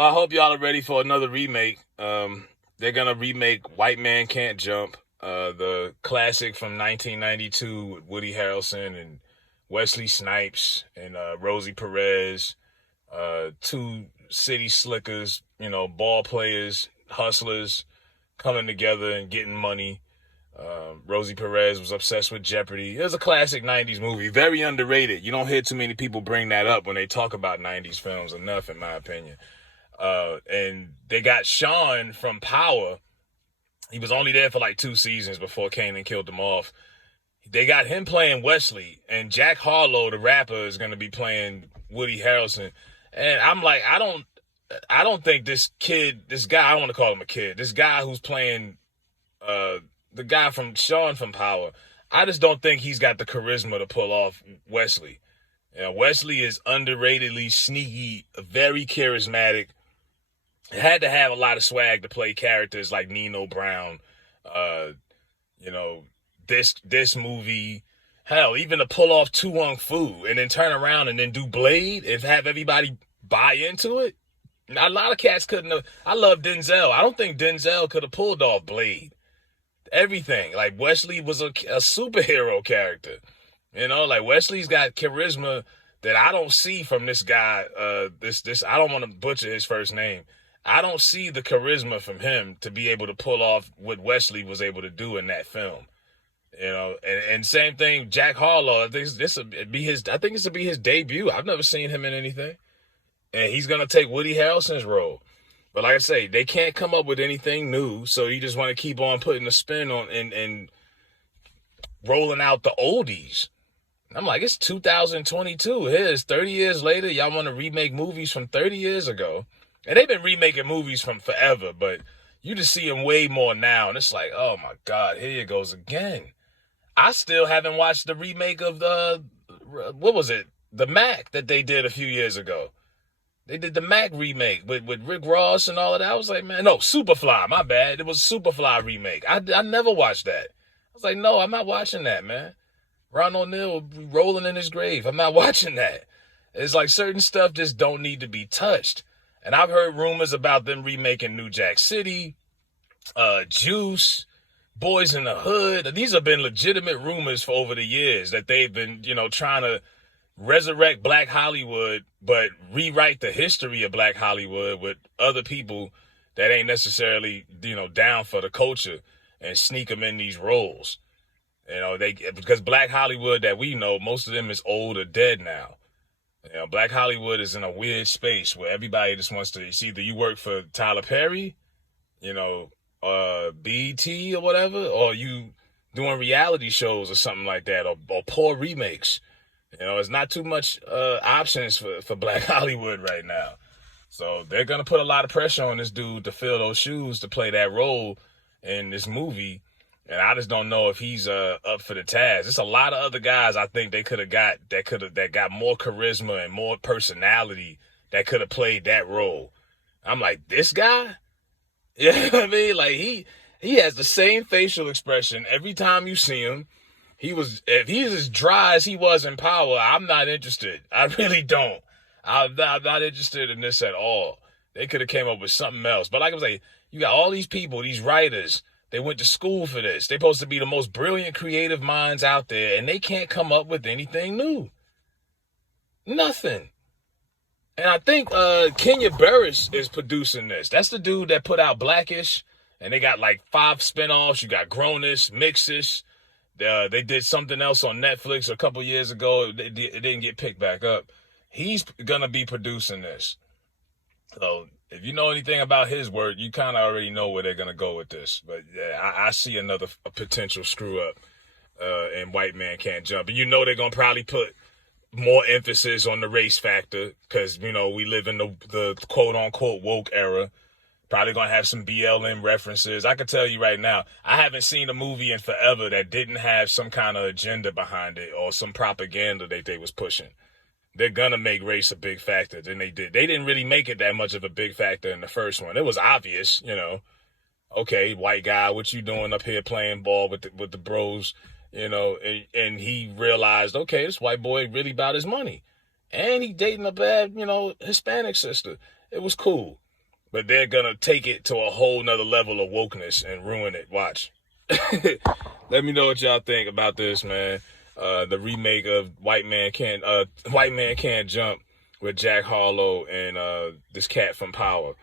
I hope y'all are ready for another remake. They're gonna remake White Man Can't Jump, the classic from 1992 with Woody Harrelson and Wesley Snipes and Rosie Perez, two city slickers, ball players, hustlers, coming together and getting money. Rosie Perez was obsessed with Jeopardy. It was a classic 90s movie, very underrated. You don't hear too many people bring that up when they talk about 90s films enough, in my opinion. And they got Sean from Power. He was only there for like 2 seasons before Kanan killed him off. They got him playing Wesley, and Jack Harlow, the rapper, is going to be playing Woody Harrelson. And I'm like, I don't think this guy, I don't want to call him a kid, this guy who's playing, the guy from Sean from Power, I just don't think he's got the charisma to pull off Wesley. Wesley is underratedly sneaky, very charismatic. Had to have a lot of swag to play characters like Nino Brown. Uh, you know, this movie, hell, even to pull off Tu Wong Fu and then turn around and then do Blade and have everybody buy into it. A lot of cats couldn't have. I love Denzel. I don't think Denzel could have pulled off Blade. Everything. Like Wesley was a superhero character. Like Wesley's got charisma that I don't see from this guy. This I don't want to butcher his first name. I don't see the charisma from him to be able to pull off what Wesley was able to do in that film. And same thing, Jack Harlow. I think this will be his. I think this will be his debut. I've never seen him in anything, and he's gonna take Woody Harrelson's role. But like I say, they can't come up with anything new, so you just want to keep on putting a spin on and rolling out the oldies. I'm like, it's 2022. Here's 30 years later. Y'all want to remake movies from 30 years ago. And they've been remaking movies from forever, but you just see them way more now. And it's like, oh my God, here it goes again. I still haven't watched the remake of what was it? The Mac that they did a few years ago. They did the Mac remake with Rick Ross and all of that. I was like, man, no, Superfly, my bad. It was a Superfly remake. I never watched that. I was like, no, I'm not watching that, man. Ron O'Neal will be rolling in his grave. I'm not watching that. It's like certain stuff just don't need to be touched. And I've heard rumors about them remaking New Jack City, Juice, Boys in the Hood. These have been legitimate rumors for over the years that they've been, trying to resurrect Black Hollywood, but rewrite the history of Black Hollywood with other people that ain't necessarily, down for the culture and sneak them in these roles. Because Black Hollywood that we know, most of them is old or dead now. Black Hollywood is in a weird space where everybody just wants to, it's either you work for Tyler Perry, BET or whatever, or you doing reality shows or something like that, or poor remakes. It's not too much options for Black Hollywood right now. So they're going to put a lot of pressure on this dude to fill those shoes to play that role in this movie. And I just don't know if he's up for the task. There's a lot of other guys I think they could have got that got more charisma and more personality that could have played that role. I'm like, this guy? You know what I mean? Like he has the same facial expression every time you see him. If he's as dry as he was in Power, I'm not interested. I really don't. I'm not interested in this at all. They could have came up with something else. But like I was saying, you got all these people, these writers. They went to school for this. They're supposed to be the most brilliant creative minds out there, and they can't come up with anything new. Nothing. And I think Kenya Barris is producing this. That's the dude that put out Blackish, and they got like 5 spinoffs. You got Grownish, Mixish. They did something else on Netflix a couple years ago. It didn't get picked back up. He's going to be producing this. So if you know anything about his work, you kind of already know where they're going to go with this. But yeah, I see a potential screw up in White Man Can't Jump. And they're going to probably put more emphasis on the race factor because, we live in the quote-unquote woke era. Probably going to have some BLM references. I can tell you right now, I haven't seen a movie in forever that didn't have some kind of agenda behind it or some propaganda that they was pushing. They're going to make race a big factor than they did. They didn't really make it that much of a big factor in the first one. It was obvious, okay, white guy, what you doing up here playing ball with the bros, and he realized, okay, this white boy really about his money. And he dating a bad, Hispanic sister. It was cool. but they're gonna take it to a whole nother level of wokeness and ruin it. Watch. Let me know what y'all think about this, man. The remake of White Man Can't Jump with Jack Harlow and this cat from Power.